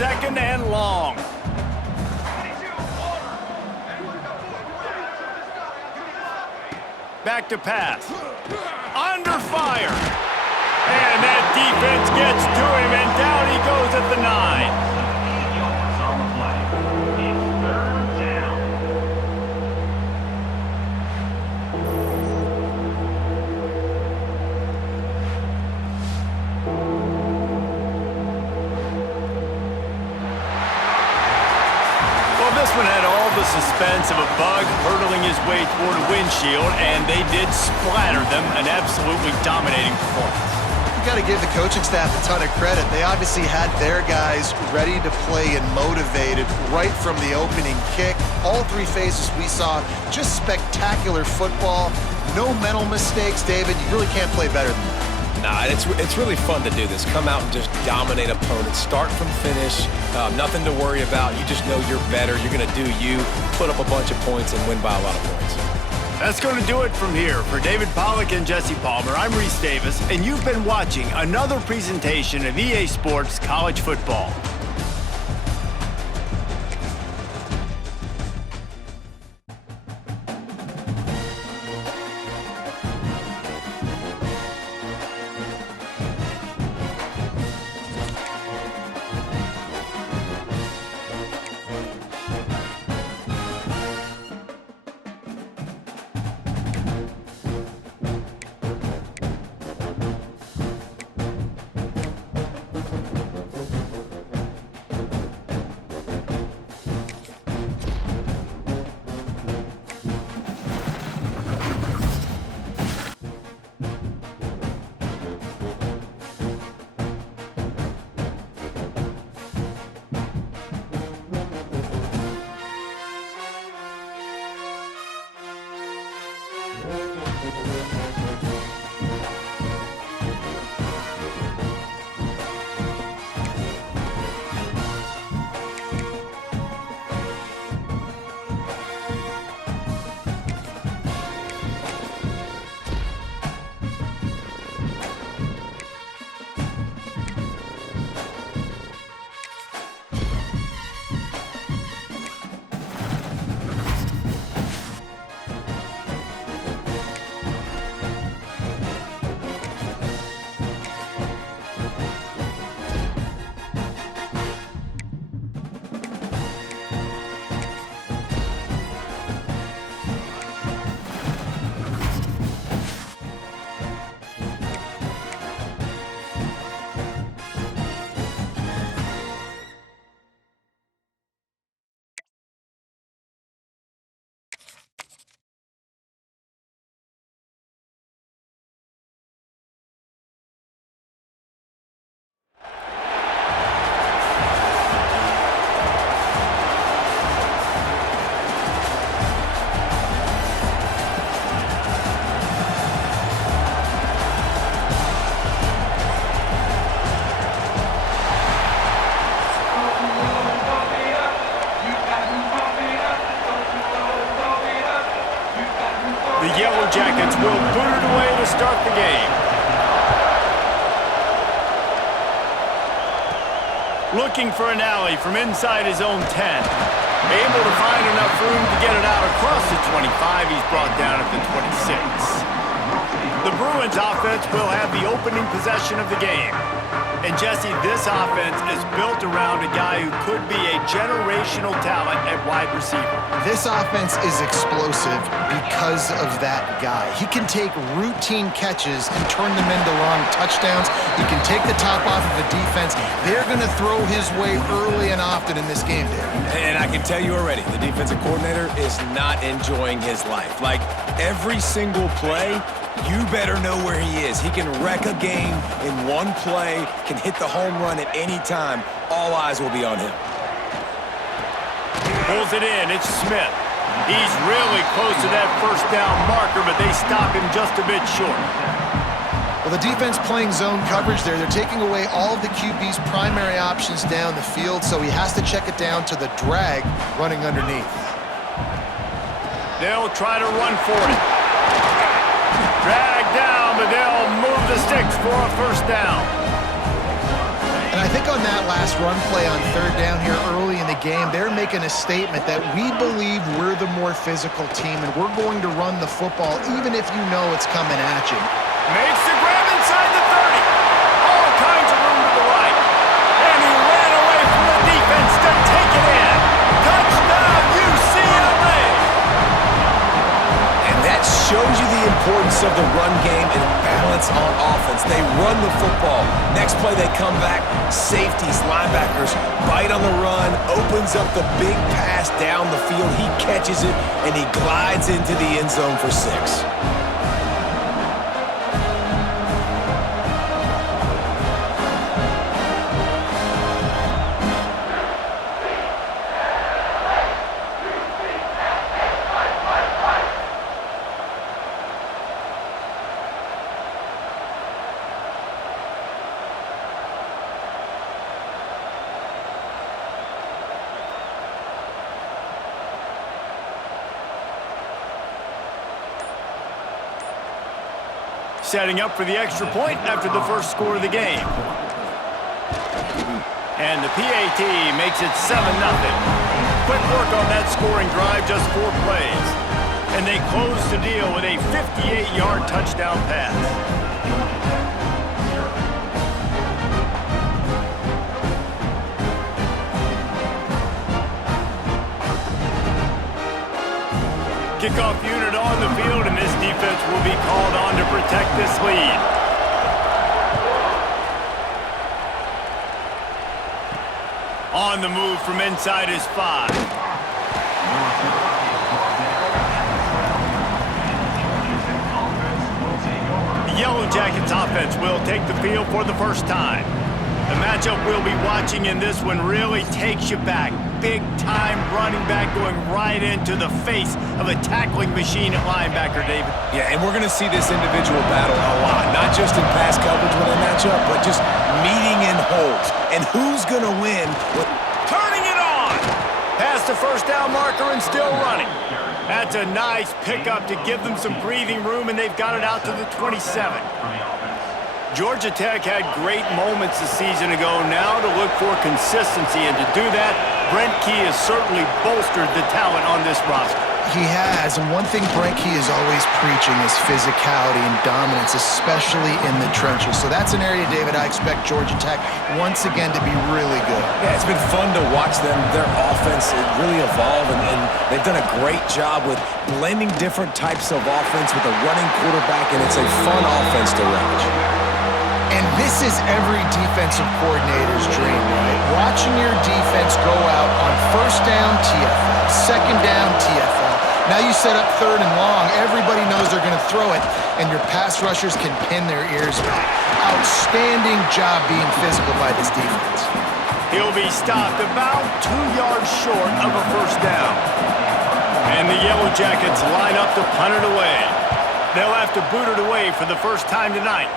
second and long. Back to pass. Under fire. And that defense gets to him, and down he goes at the 9. This one had all the suspense of a bug hurtling his way toward a windshield, and they did splatter them, an absolutely dominating performance. You got to give the coaching staff a ton of credit. They obviously had their guys ready to play and motivated right from the opening kick. All three phases we saw, just spectacular football. No mental mistakes, David. You really can't play better than that. Nah, it's really fun to do this. Come out and just dominate opponents. Start from finish. Nothing to worry about. You just know you're better. You're going to do you, put up a bunch of points, and win by a lot of points. That's going to do it from here. For David Pollack and Jesse Palmer, I'm Reese Davis, and you've been watching another presentation of EA Sports College Football. The Yellow Jackets will boot it away to start the game. Looking for an alley from inside his own 10. Able to find enough room to get it out across the 25. He's brought down at the 26. The Bruins offense will have the opening possession of the game. And Jesse, this offense is built around a guy who could be a generational talent at wide receiver. This offense is explosive because of that guy. He can take routine catches and turn them into long touchdowns. He can take the top off of a defense. They're going to throw his way early and often in this game, Dave. And I can tell you already, the defensive coordinator is not enjoying his life. Like, every single play, you better know where he is. He can wreck a game in one play, can hit the home run at any time. All eyes will be on him. Pulls it in. It's Smith. He's really close to that first down marker, but they stop him just a bit short. Well, the defense playing zone coverage there. They're taking away all of the QB's primary options down the field, so he has to check it down to the drag running underneath. They'll try to run for it. Drag down, but they'll move the sticks for a first down. And And I think on that last run play on third down here early in the game, they're making a statement that we believe we're the more physical team and we're going to run the football even if you know it's coming at you. Makes the grab inside the 30. All kinds of room to the right. And he ran away from the defense to take it in. Touchdown, UCLA! And that shows you the importance of the run game and balance on offense. They run the football. Next play, they come back. Safeties, linebackers, bite on the run, opens up the big pass down the field. He catches it, and he glides into the end zone for 6. Setting up for the extra point after the first score of the game. And the PAT makes it 7-0. Quick work on that scoring drive, just 4 plays. And they close the deal with a 58-yard touchdown pass. Kickoff unit on the field, and this defense will be called on to protect this lead. On the move from inside his 5. The Yellow Jackets offense will take the field for the first time. The matchup we'll be watching in this one really takes you back. Big-time running back going right into the face of a tackling machine at linebacker, David. Yeah, and we're going to see this individual battle a lot, not just in pass coverage when they match up, but just meeting in holes. And who's going to win? Turning it on! Past the first down marker and still running. That's a nice pickup to give them some breathing room, and they've got it out to the 27. Georgia Tech had great moments a season ago. Now to look for consistency, and to do that, Brent Key has certainly bolstered the talent on this roster. He has, and one thing Brent Key is always preaching is physicality and dominance, especially in the trenches. So that's an area, David, I expect Georgia Tech once again to be really good. Yeah, it's been fun to watch their offense really evolve, and they've done a great job with blending different types of offense with a running quarterback, and it's a fun offense to watch. And this is every defensive coordinator's dream, right? Watching your defense go out on first down, TFL, second down, TFL. Now you set up third and long. Everybody knows they're going to throw it, and your pass rushers can pin their ears back. Outstanding job being physical by this defense. He'll be stopped about 2 yards short of a first down. And the Yellow Jackets line up to punt it away. They'll have to boot it away for the first time tonight.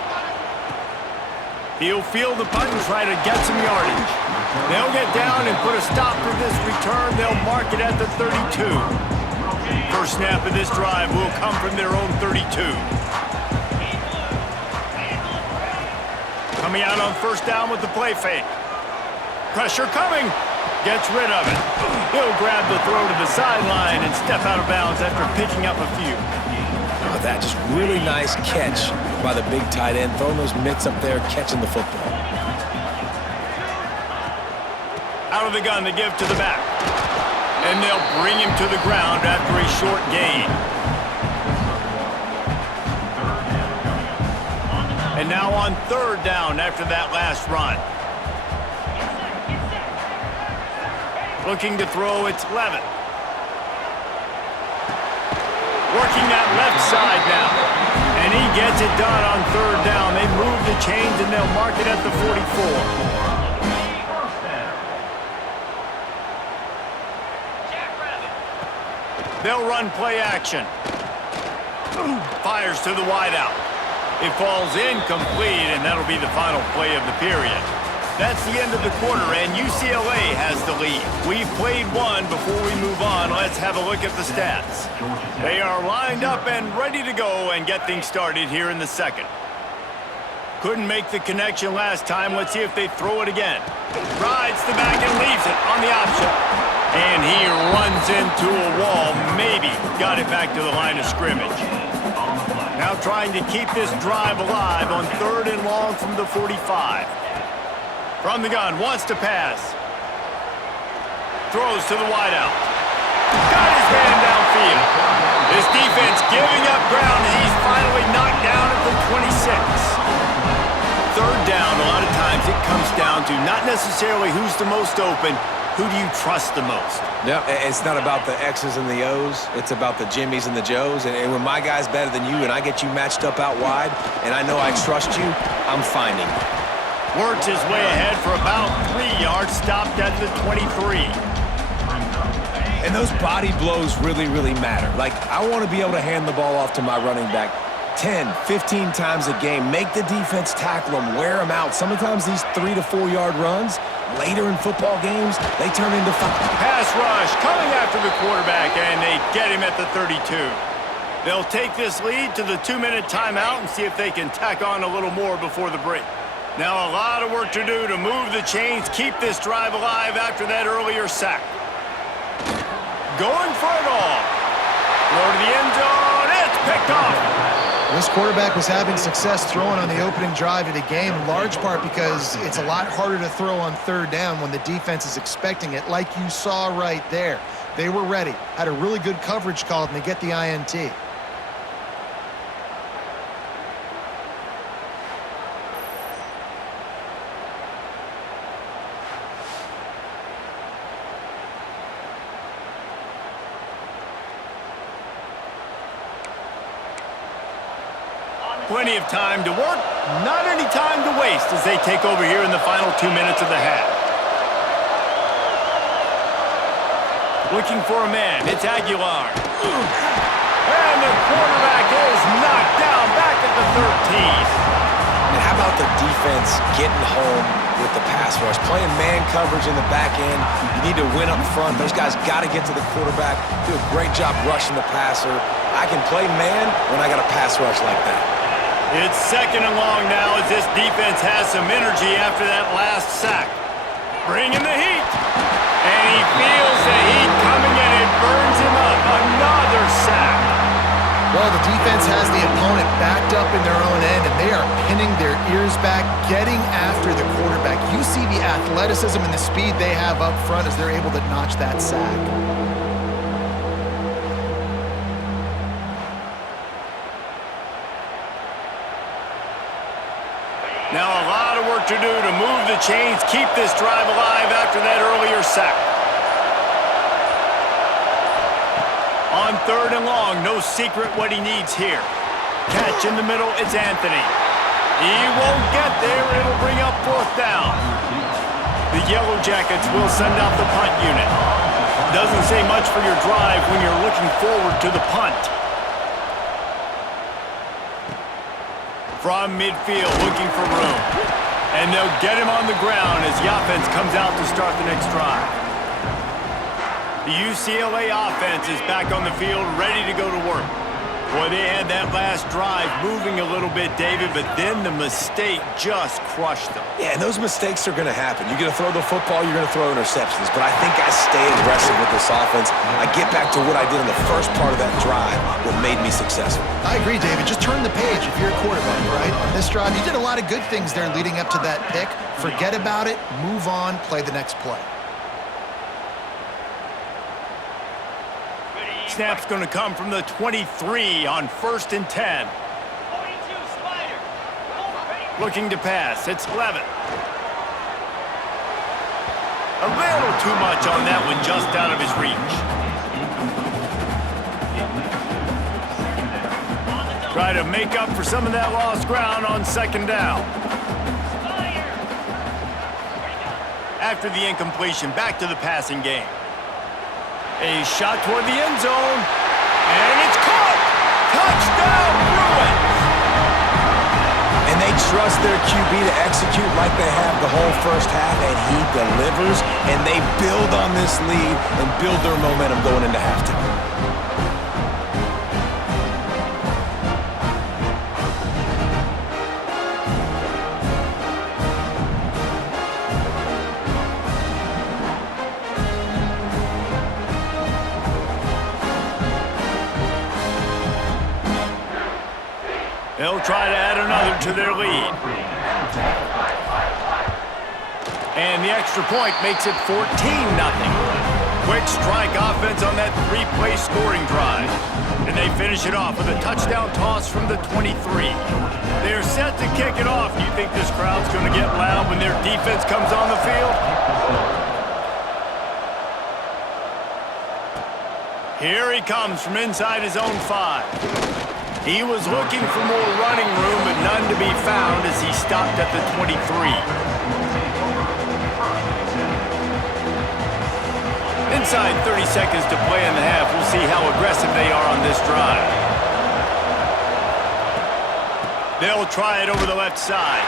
He'll field the punt and try to get some yardage. They'll get down and put a stop to this return. They'll mark it at the 32. First snap of this drive will come from their own 32. Coming out on first down with the play fake. Pressure coming. Gets rid of it. He'll grab the throw to the sideline and step out of bounds after picking up a few. Oh, that just really nice catch by the big tight end, throwing those mitts up there, catching the football. Out of the gun, they give to the back. And they'll bring him to the ground after a short gain. And now on third down after that last run. Looking to throw, it's Levin. Working that left side now. And he gets it done on third down. They move the chains and they'll mark it at the 44. They'll run play action. Fires to the wideout. It falls incomplete, and that'll be the final play of the period. That's the end of the quarter, and UCLA has the lead. We've played one. Before we move on, let's have a look at the stats. They are lined up and ready to go and get things started here in the second. Couldn't make the connection last time. Let's see if they throw it again. Rides the back and leaves it on the option. And he runs into a wall. Maybe got it back to the line of scrimmage. Now trying to keep this drive alive on 3rd and long from the 45. From the gun, wants to pass. Throws to the wideout. Got his man downfield. This defense giving up ground. He's finally knocked down at the 26. 3rd down, a lot of times it comes down to not necessarily who's the most open, who do you trust the most? Yeah, it's not about the X's and the O's. It's about the Jimmys and the Joes. And when my guy's better than you and I get you matched up out wide and I know I trust you, I'm finding you. Works his way ahead for about 3 yards, stopped at the 23. And those body blows really, really matter. Like, I want to be able to hand the ball off to my running back 10, 15 times a game. Make the defense tackle them, wear them out. Sometimes these 3 to 4 yard runs, later in football games, they turn into fun. Pass rush coming after the quarterback, and they get him at the 32. They'll take this lead to the 2-minute timeout and see if they can tack on a little more before the break. Now a lot of work to do to move the chains, keep this drive alive after that earlier sack. Going for it all. Throw to the end zone. It's picked off. This quarterback was having success throwing on the opening drive of the game, in large part because it's a lot harder to throw on 3rd down when the defense is expecting it, like you saw right there. They were ready, had a really good coverage call, and they get the INT. Plenty of time to work, not any time to waste as they take over here in the final 2 minutes of the half. Looking for a man, it's Aguilar. And the quarterback is knocked down back at the 13. And how about the defense getting home with the pass rush? Playing man coverage in the back end. You need to win up front. Those guys got to get to the quarterback. Do a great job rushing the passer. I can play man when I got a pass rush like that. It's 2nd and long now as this defense has some energy after that last sack. Bringing the heat. And he feels the heat coming and it burns him up. Another sack. Well, the defense has the opponent backed up in their own end, and they are pinning their ears back, getting after the quarterback. You see the athleticism and the speed they have up front as they're able to notch that sack. Now a lot of work to do to move the chains, keep this drive alive after that earlier sack. On 3rd and long, no secret what he needs here. Catch in the middle, it's Anthony. He won't get there, it'll bring up 4th down. The Yellow Jackets will send out the punt unit. Doesn't say much for your drive when you're looking forward to the punt. From midfield, looking for room. And they'll get him on the ground as the offense comes out to start the next drive. The UCLA offense is back on the field, ready to go to work. Boy, they had that last drive moving a little bit, David, but then the mistake just crushed them. Yeah, and those mistakes are going to happen. You're going to throw the football, you're going to throw interceptions. But I think I stay aggressive with this offense. I get back to what I did in the first part of that drive, what made me successful. I agree, David. Just turn the page if you're a quarterback, right? On this drive, you did a lot of good things there leading up to that pick. Forget about it, move on, play the next play. Snap's going to come from the 23 on 1st and 10. Looking to pass. It's Levitt. A little too much on that one, just out of his reach. Try to make up for some of that lost ground on 2nd down. After the incompletion, back to the passing game. A shot toward the end zone, and it's caught! Touchdown, Bruins! And they trust their QB to execute like they have the whole first half, and he delivers, and they build on this lead and build their momentum going into halftime. They'll try to add another to their lead. And the extra point makes it 14-0. Quick strike offense on that three-play scoring drive. And they finish it off with a touchdown toss from the 23. They're set to kick it off. Do you think this crowd's going to get loud when their defense comes on the field? Here he comes from inside his own 5. He was looking for more running room, but none to be found as he stopped at the 23. Inside 30 seconds to play in the half. We'll see how aggressive they are on this drive. They'll try it over the left side.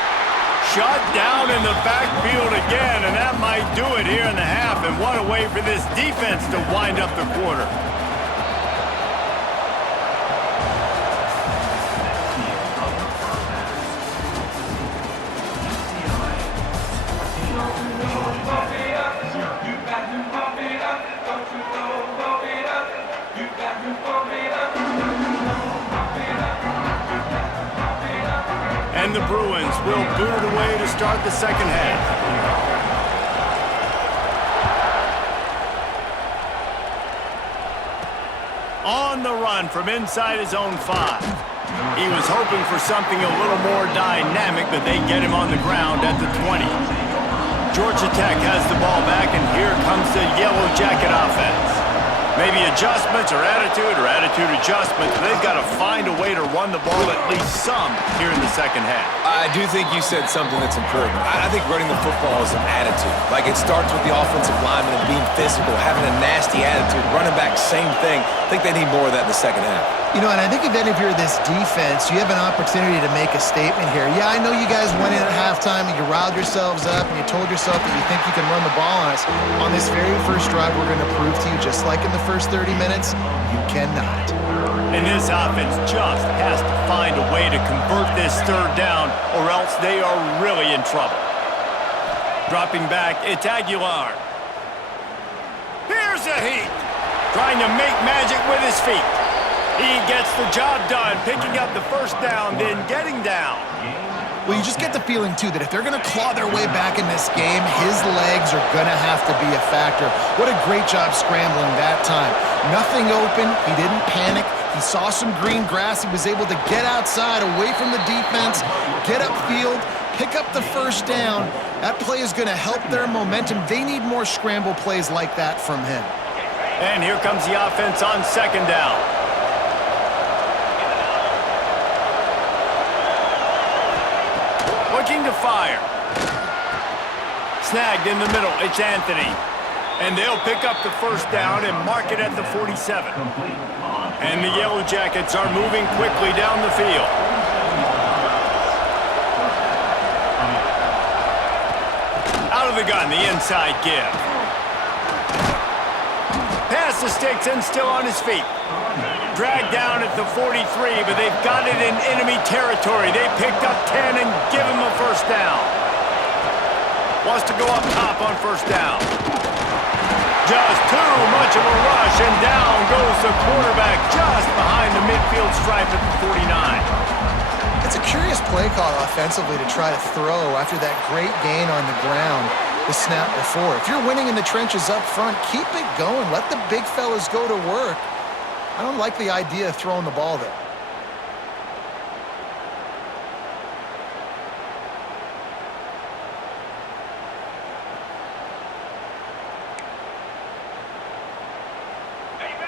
Shut down in the backfield again, and that might do it here in the half. And what a way for this defense to wind up the quarter. And the Bruins will boot it away to start the second half. On the run from inside his own 5. He was hoping for something a little more dynamic, but they get him on the ground at the 20. Georgia Tech has the ball back, and here comes the Yellow Jacket offense. Maybe adjustments or attitude adjustments. They've got to find a way to run the ball at least some here in the second half. I do think you said something that's important. I think running the football is an attitude. Like, it starts with the offensive lineman and being physical, having a nasty attitude. Running back, same thing. I think they need more of that in the second half. You know, and I think even if you're this defense, you have an opportunity to make a statement here. Yeah, I know you guys went in at halftime and you riled yourselves up and you told yourself that you think you can run the ball on us. On this very first drive, we're going to prove to you, just like in the first 30 minutes, you cannot. And this offense just has to find a way to convert this third down, or else they are really in trouble. Dropping back, it's Aguilar. Here's a Heat, trying to make magic with his feet. He gets the job done, picking up the first down, then getting down. Well, you just get the feeling, too, that if they're going to claw their way back in this game, his legs are going to have to be a factor. What a great job scrambling that time. Nothing open. He didn't panic. He saw some green grass. He was able to get outside, away from the defense, get upfield, pick up the first down. That play is going to help their momentum. They need more scramble plays like that from him. And here comes the offense on second down. Looking to fire. Snagged in the middle. It's Anthony. And they'll pick up the first down and mark it at the 47. And the Yellow Jackets are moving quickly down the field. Out of the gun, the inside give. Pass the sticks and still on his feet. Dragged down at the 43, but they've got it in enemy territory. They picked up 10 and give him a first down. Wants to go up top on first down. Just too much of a rush, and down goes the quarterback just behind the midfield stripe at the 49. It's a curious play call offensively to try to throw after that great gain on the ground the snap before. If you're winning in the trenches up front, keep it going. Let the big fellas go to work. I don't like the idea of throwing the ball there.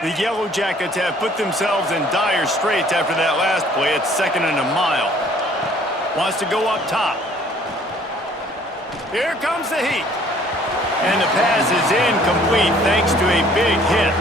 The Yellow Jackets have put themselves in dire straits after that last play. It's 2nd and a mile. Wants to go up top. Here comes the Heat. And the pass is incomplete thanks to a big hit.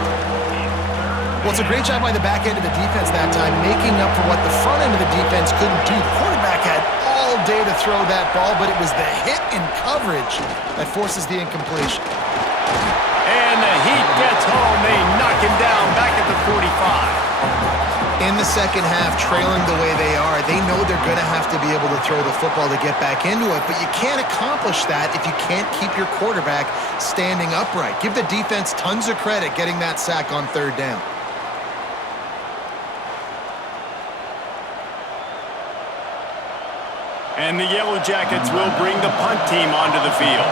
Well, it's a great job by the back end of the defense that time, making up for what the front end of the defense couldn't do. The quarterback had all day to throw that ball, but it was the hit in coverage that forces the incompletion. And the Heat gets home. They knock him down back at the 45. In the second half, trailing the way they are, they know they're going to have to be able to throw the football to get back into it, but you can't accomplish that if you can't keep your quarterback standing upright. Give the defense tons of credit getting that sack on third down. And the Yellow Jackets will bring the punt team onto the field.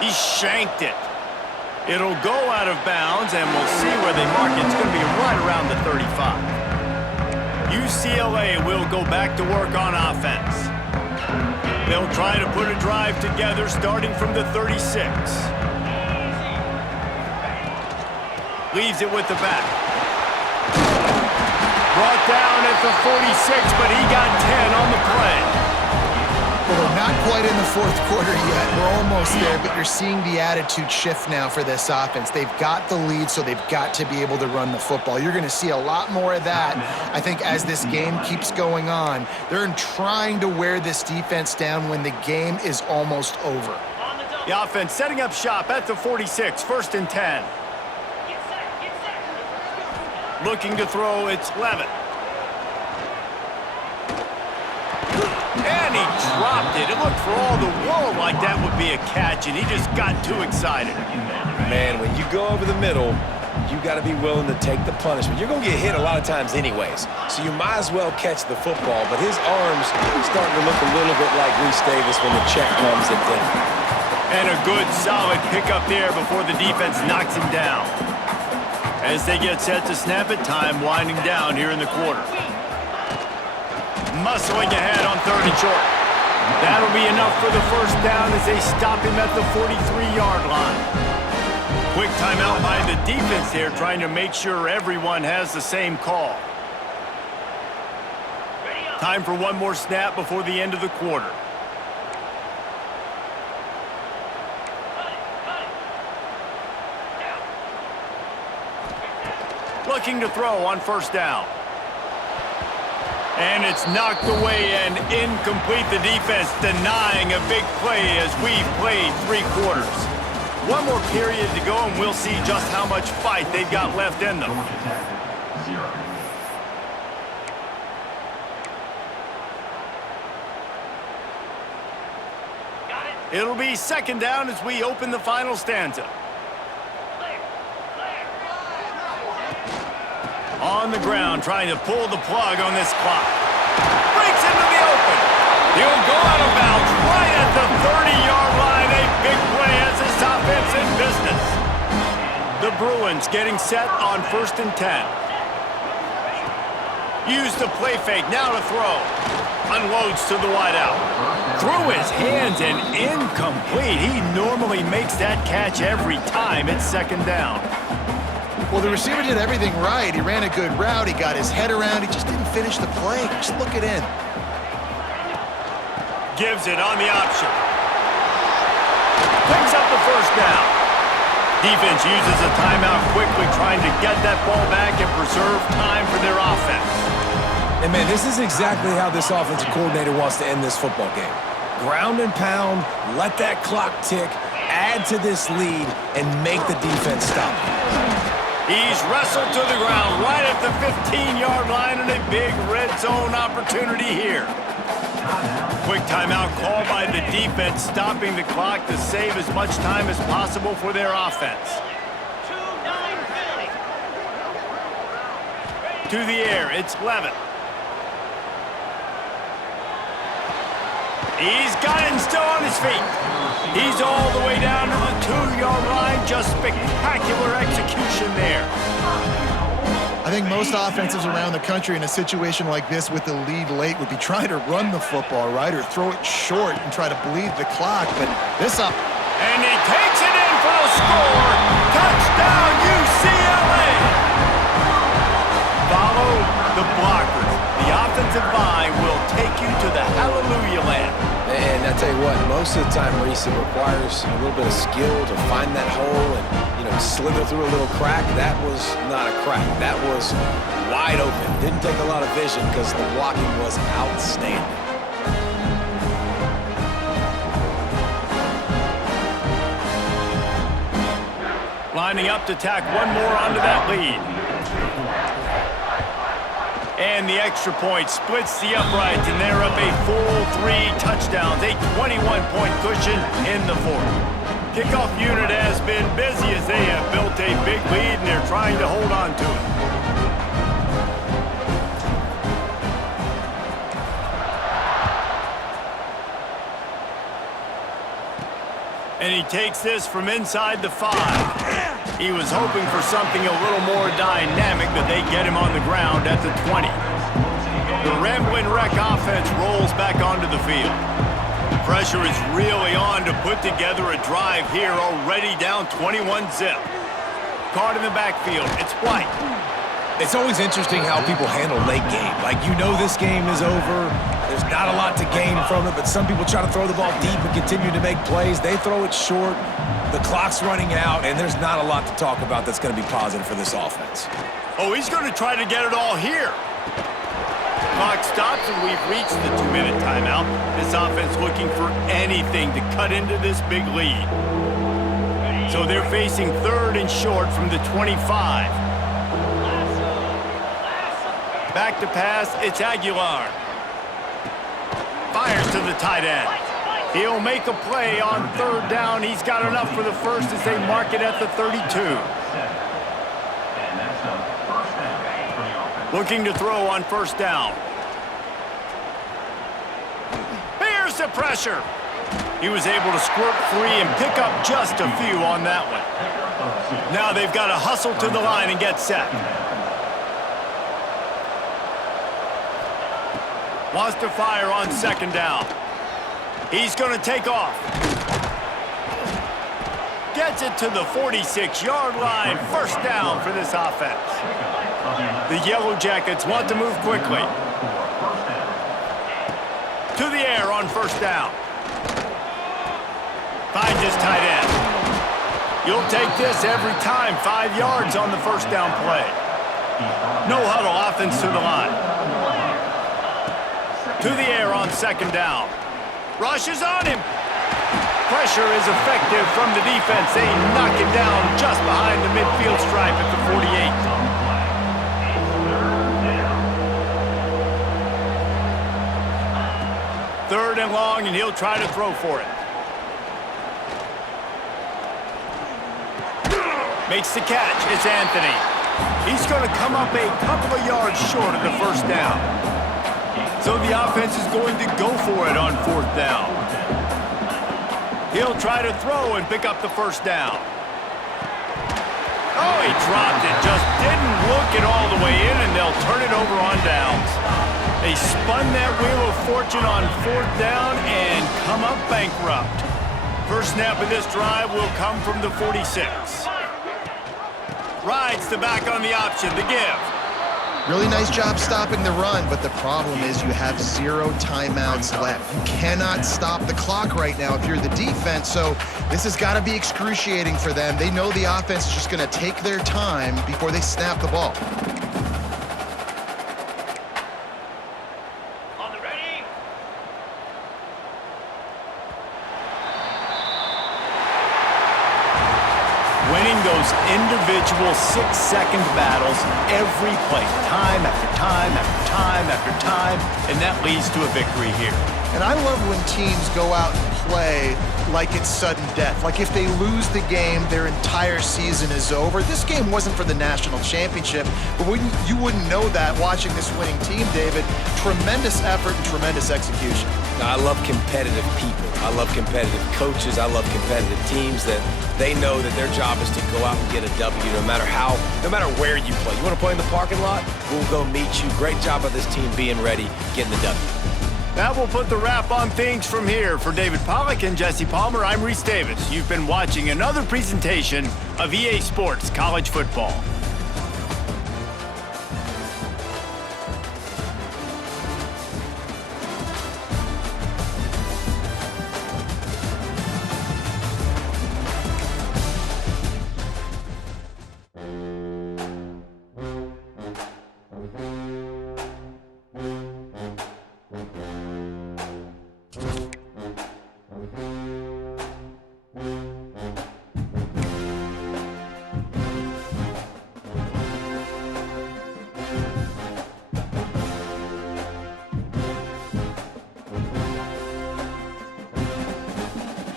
He shanked it. It'll go out of bounds, and we'll see where they mark it. It's going to be right around the 35. UCLA will go back to work on offense. They'll try to put a drive together starting from the 36. Leaves it with the back. Brought down at the 46, but he got 10 on the play. Well, we're not quite in the fourth quarter yet. We're almost there, but you're seeing the attitude shift now for this offense. They've got the lead, so they've got to be able to run the football. You're going to see a lot more of that, I think, as this game keeps going on. They're trying to wear this defense down when the game is almost over. The offense setting up shop at the 46, 1st and 10. Looking to throw, it's Levitt. And he dropped it. It looked for all the world like that would be a catch, and he just got too excited. Man, when you go over the middle, you got to be willing to take the punishment. You're going to get hit a lot of times anyways, so you might as well catch the football. But his arms starting to look a little bit like Reese Davis when the check comes at dinner. And a good, solid pickup there before the defense knocks him down. As they get set to snap it, time winding down here in the quarter. Muscling ahead on 3rd and short. That'll be enough for the 1st down as they stop him at the 43-yard line. Quick timeout by the defense here, trying to make sure everyone has the same call. Time for one more snap before the end of the quarter. Looking to throw on 1st down. And it's knocked away and incomplete. The defense denying a big play as we've played 3 quarters. One more period to go, and we'll see just how much fight they've got left in them. It'll be 2nd down as we open the final stanza. On the ground, trying to pull the plug on this clock. Breaks into the open. He'll go out of bounds right at the 30-yard line. A big play as this offense in business. The Bruins getting set on 1st and 10. Use the play fake, now to throw. Unloads to the wideout. Through his hands and incomplete. He normally makes that catch every time. It's 2nd down. Well, the receiver did everything right. He ran a good route. He got his head around. He just didn't finish the play. Just look it in. Gives it on the option. Picks up the 1st down. Defense uses a timeout quickly, trying to get that ball back and preserve time for their offense. And, man, this is exactly how this offensive coordinator wants to end this football game. Ground and pound, let that clock tick, add to this lead, and make the defense stop. He's wrestled to the ground right at the 15-yard line, and a big red zone opportunity here. Quick timeout call by the defense, stopping the clock to save as much time as possible for their offense. To the air, it's Levitt. He's got it and still on his feet. He's all the way down to the 2-yard line. Just spectacular execution there. I think most offensives around the country in a situation like this with the lead late would be trying to run the football, right, or throw it short and try to bleed the clock. But this up. And he takes it in for the score. Touchdown, UCLA. Follow the blockers. The offensive line will take you to the hallelujah land. And I tell you what, most of the time, Reese, it requires a little bit of skill to find that hole and, slither through a little crack. That was not a crack. That was wide open. Didn't take a lot of vision because the blocking was outstanding. Lining up to tack one more onto that lead. And the extra point splits the uprights, and they're up a full 3 touchdowns, a 21-point cushion in the 4th. Kickoff unit has been busy as they have built a big lead, and they're trying to hold on to it. And he takes this from inside the 5. He was hoping for something a little more dynamic, but they get him on the ground at the 20. The Ramblin' Wreck offense rolls back onto the field. The pressure is really on to put together a drive here, already down 21-zip. Caught in the backfield, it's White. It's always interesting how people handle late game. Like, you know this game is over. There's not a lot to gain from it, but some people try to throw the ball deep and continue to make plays. They throw it short. The clock's running out, and there's not a lot to talk about that's going to be positive for this offense. Oh, he's going to try to get it all here. Clock stops, and we've reached the 2-minute timeout. This offense looking for anything to cut into this big lead. So they're facing 3rd and short from the 25. Back to pass, it's Aguilar. Fires to the tight end. He'll make a play on 3rd down. He's got enough for the first as they mark it at the 32. Looking to throw on 1st down. Here's the pressure. He was able to squirt free and pick up just a few on that one. Now they've got to hustle to the line and get set. Wants to fire on 2nd down. He's going to take off. Gets it to the 46-yard line. 1st down for this offense. The Yellow Jackets want to move quickly. To the air on 1st down. Finds his tight end. You'll take this every time. 5 yards on the 1st down play. No huddle offense to the line. To the air on 2nd down. Rush is on him. Pressure is effective from the defense. They knock him down just behind the midfield stripe at the 48. 3rd and long, and he'll try to throw for it. Makes the catch. It's Anthony. He's going to come up a couple of yards short of the 1st down. So the offense is going to go for it on 4th down. He'll try to throw and pick up the 1st down. Oh, he dropped it. Just didn't look it all the way in, and they'll turn it over on downs. They spun that wheel of fortune on 4th down and come up bankrupt. First snap of this drive will come from the 46. Rides the back on the option, the give. Really nice job stopping the run, but the problem is you have 0 timeouts left. You cannot stop the clock right now if you're the defense, so this has got to be excruciating for them. They know the offense is just going to take their time before they snap the ball. On the ready. Winning those individual 6-second battles every play, time after time after time after time, and that leads to a victory here. And I love when teams go out and play like it's sudden death. Like if they lose the game, their entire season is over. This game wasn't for the national championship, but you wouldn't know that watching this winning team, David. Tremendous effort and tremendous execution. I love competitive people. I love competitive coaches. I love competitive teams that they know that their job is to go out and get a W no matter where you play. You want to play in the parking lot? We'll go meet you. Great job of this team being ready, getting the W. That will put the wrap on things from here. For David Pollack and Jesse Palmer, I'm Reese Davis. You've been watching another presentation of EA Sports College Football.